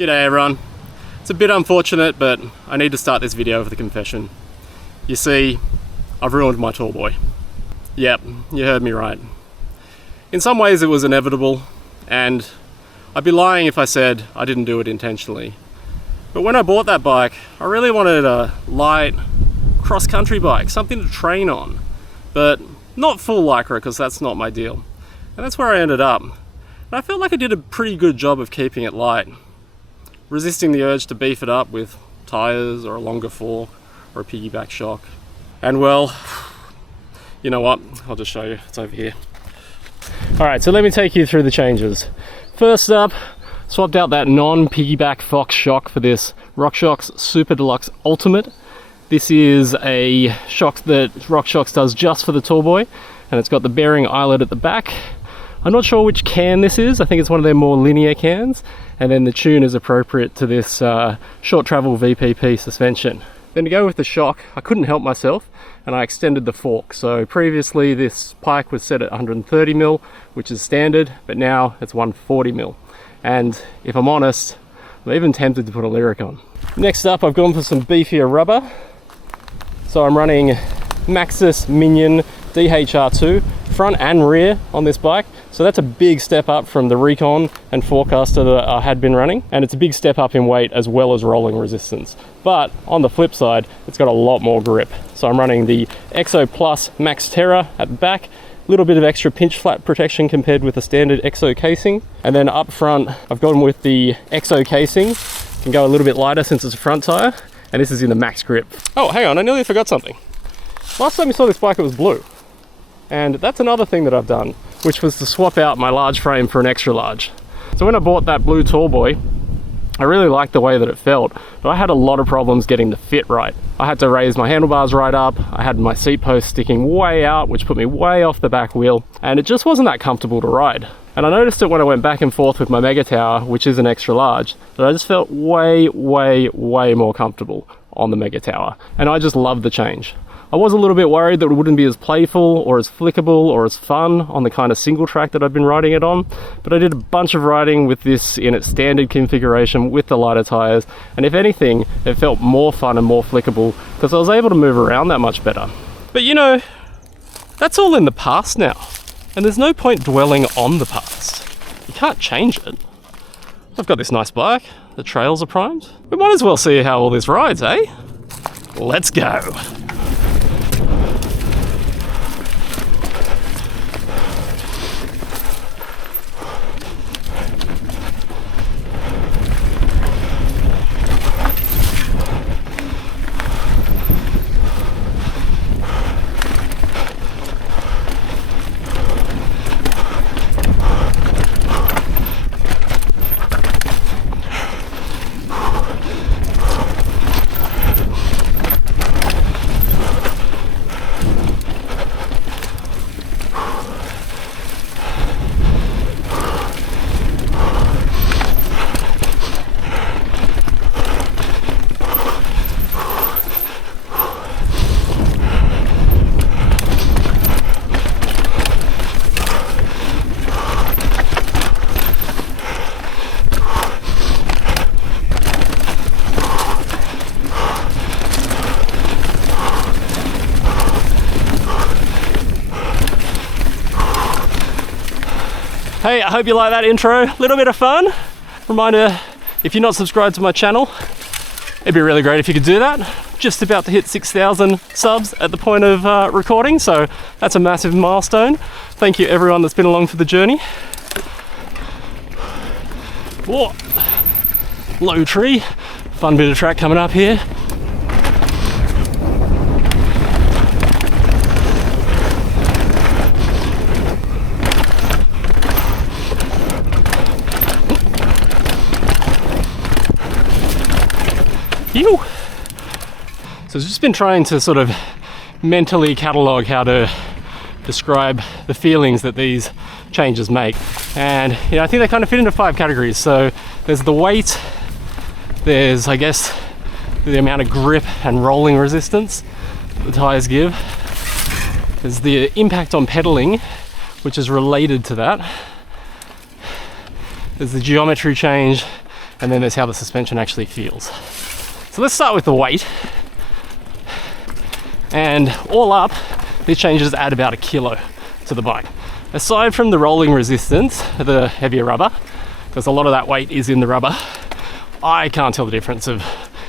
G'day everyone. It's a bit unfortunate, but I need to start this video with a confession. You see, I've ruined my tallboy. Yep, you heard me right. In some ways it was inevitable, and I'd be lying if I said I didn't do it intentionally. But when I bought that bike, I really wanted a light cross-country bike, something to train on, but not full lycra because that's not my deal. And that's where I ended up. And I felt like I did a pretty good job of keeping it light, resisting the urge to beef it up with tires or a longer fork or a piggyback shock. And well, you know what? I'll just show you. It's over here. Alright, so let me take you through the changes. First up, swapped out that non-piggyback Fox shock for this RockShox Super Deluxe Ultimate. This is a shock that RockShox does just for the tallboy, and it's got the bearing eyelet at the back. I'm not sure which can this is. I think it's one of their more linear cans, and then the tune is appropriate to this short travel VPP suspension. Then to go with the shock, I couldn't help myself and I extended the fork. So previously this pike was set at 130mm, which is standard, but now it's 140mm. And if I'm honest, I'm even tempted to put a lyric on. Next up, I've gone for some beefier rubber. So I'm running Maxxis Minion DHR2 front and rear on this bike, so that's a big step up from the Recon and Forecaster that I had been running, and it's a big step up in weight as well as rolling resistance. But on the flip side, it's got a lot more grip. So I'm running the Exo Plus Max Terra at the back, a little bit of extra pinch flat protection compared with the standard Exo casing, and then up front I've gone with the Exo casing. Can go a little bit lighter since it's a front tire, and this is in the max grip. Oh, hang on, I nearly forgot something. Last time you saw this bike it was blue. And that's another thing that I've done, which was to swap out my large frame for an extra large. So when I bought that blue tallboy, I really liked the way that it felt, but I had a lot of problems getting the fit right. I had to raise my handlebars right up, I had my seat post sticking way out, which put me way off the back wheel, and it just wasn't that comfortable to ride. And I noticed it when I went back and forth with my Mega Tower, which is an extra large, that I just felt way more comfortable on the Mega Tower. And I just loved the change. I was a little bit worried that it wouldn't be as playful or as flickable or as fun on the kind of single track that I've been riding it on, but I did a bunch of riding with this in its standard configuration with the lighter tires, and if anything, it felt more fun and more flickable because I was able to move around that much better. But you know, that's all in the past now, and there's no point dwelling on the past. You can't change it. I've got this nice bike, the trails are primed. We might as well see how all this rides, eh? Let's go. Hey, I hope you like that intro. A little bit of fun. Reminder, if you're not subscribed to my channel, it'd be really great if you could do that. Just about to hit 6,000 subs at the point of recording, so that's a massive milestone. Thank you everyone that's been along for the journey. Whoa. Low tree. Fun bit of track coming up here. Ew. So I've just been trying to sort of mentally catalogue how to describe the feelings that these changes make, and you know, I think they kind of fit into 5 categories. So there's the weight, there's, I guess, the amount of grip and rolling resistance that the tires give, there's the impact on pedaling, which is related to that, there's the geometry change, and then there's how the suspension actually feels. So let's start with the weight. And all up, these changes add about 1 kilo to the bike. Aside from the rolling resistance, the heavier rubber, because a lot of that weight is in the rubber, I can't tell the difference of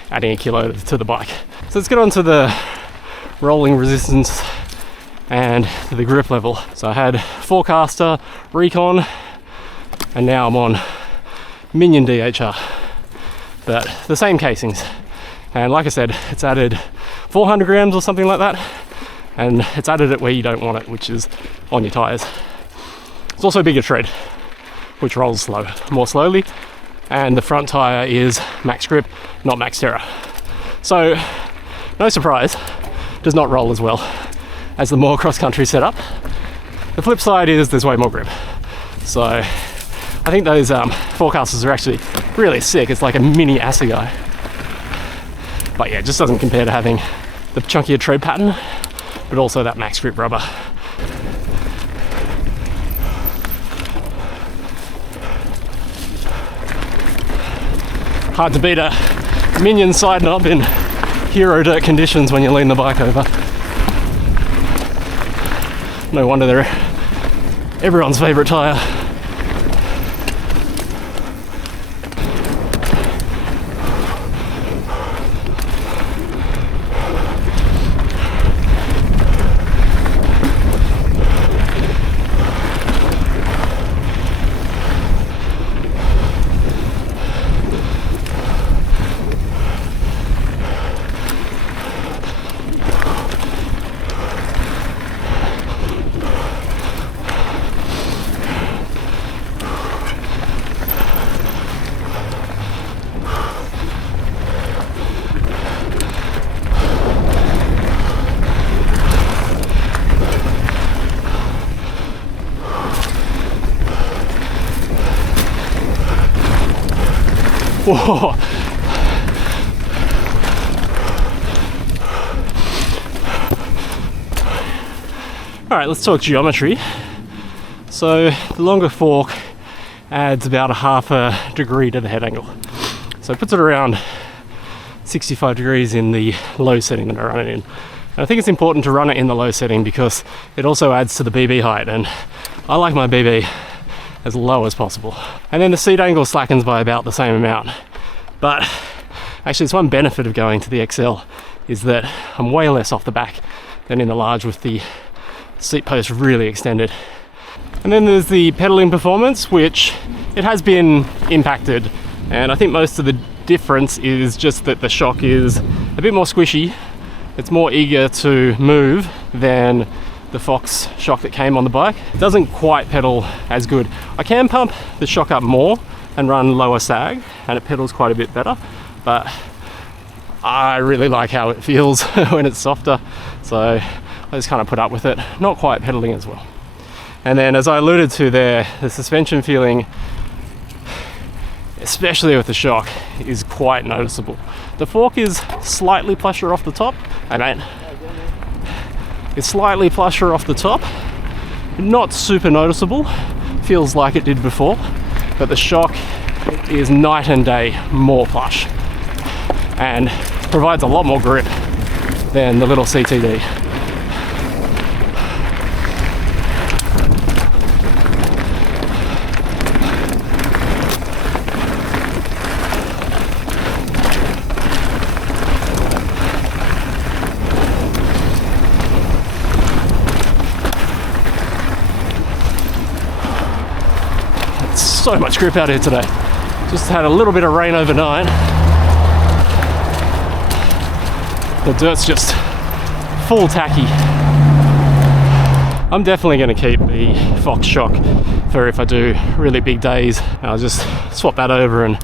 adding 1 kilo to the bike. So let's get on to the rolling resistance and the grip level. So I had Forecaster, Recon, and now I'm on Minion DHR, but the same casings. And like I said, it's added 400 grams or something like that, and it's added it where you don't want it, which is on your tyres. It's also a bigger tread, which rolls more slowly, and the front tyre is max grip, not max terra. So, no surprise, does not roll as well as the more cross-country setup. The flip side is there's way more grip. So, I think those Forecasters are actually really sick. It's like a mini assegai. But yeah, it just doesn't compare to having the chunkier tread pattern, but also that max grip rubber. Hard to beat a Minion side knob in hero dirt conditions when you lean the bike over. No wonder they're everyone's favourite tyre. Whoa. Alright, let's talk geometry. So the longer fork adds about a 1/2 degree to the head angle. So it puts it around 65 degrees in the low setting that I run it in. And I think it's important to run it in the low setting because it also adds to the BB height, and I like my BB as low as possible. And then the seat angle slackens by about the same amount. But actually it's one benefit of going to the XL is that I'm way less off the back than in the large with the seat post really extended. And then there's the pedaling performance, which it has been impacted, and I think most of the difference is just that the shock is a bit more squishy. It's more eager to move than the Fox shock that came on the bike. It doesn't quite pedal as good. I can pump the shock up more and run lower sag, and it pedals quite a bit better, but I really like how it feels when it's softer, so I just kind of put up with it. Not quite pedaling as well. And then, as I alluded to there, the suspension feeling, especially with the shock, is quite noticeable. The fork is slightly plusher off the top. Hey mate. It's slightly plusher off the top, not super noticeable, feels like it did before, but the shock is night and day more plush and provides a lot more grip than the little CTD. So much grip out here today. Just had a little bit of rain overnight. The dirt's just full tacky. I'm definitely going to keep the Fox shock for if I do really big days. I'll just swap that over and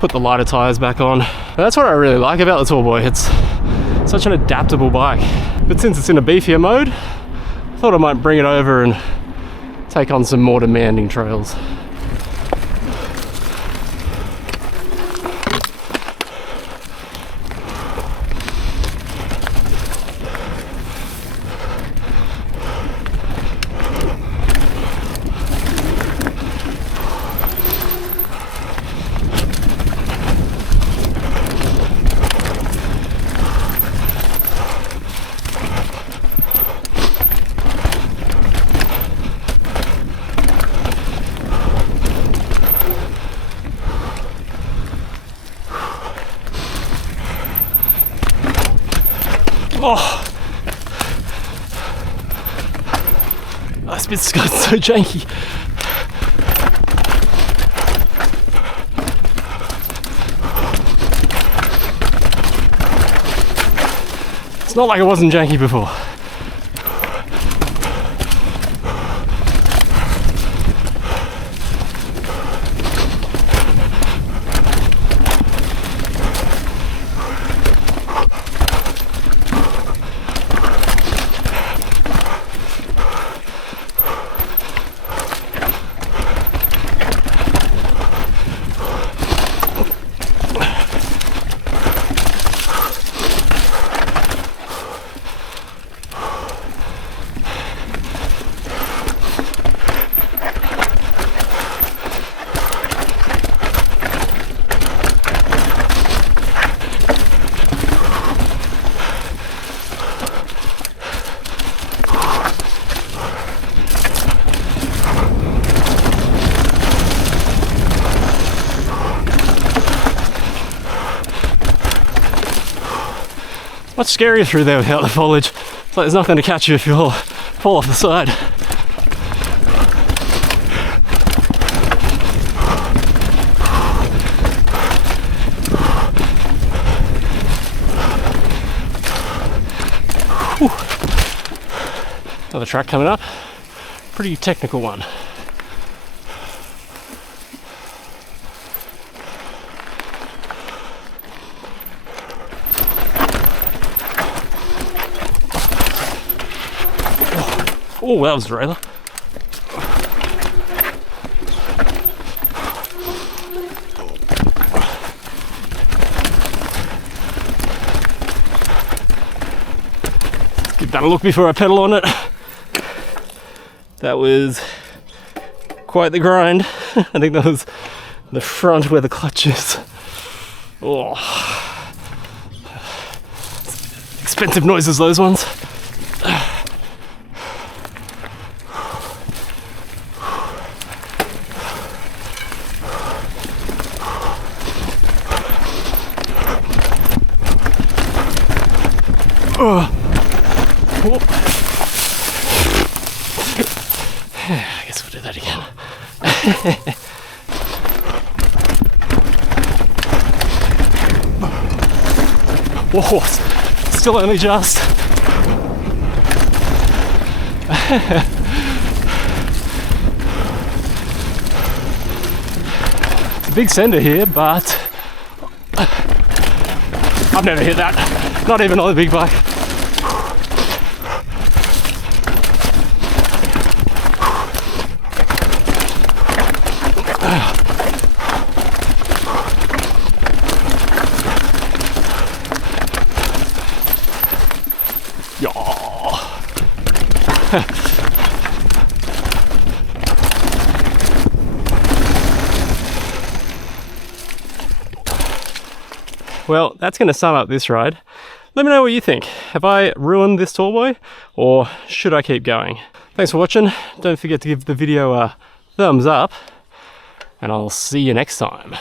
put the lighter tyres back on. And that's what I really like about the Tallboy. It's such an adaptable bike. But since it's in a beefier mode, I thought I might bring it over and take on some more demanding trails. Oh, this bit's got so janky. It's not like it wasn't janky before. Much scarier through there without the foliage. It's like there's nothing to catch you if you fall off the side. Whew. Another track coming up. Pretty technical one. Oh, that was a trailer. Give that a look before I pedal on it. That was quite the grind. I think that was the front where the clutch is. Oh. Expensive noises, those ones. I guess we'll do that again. Whoa, still only just. It's a big sender here, but I've never hit that. Not even on the big bike. Well, that's going to sum up this ride. Let me know what you think. Have I ruined this tallboy, or should I keep going? Thanks for watching. Don't forget to give the video a thumbs up, and I'll see you next time.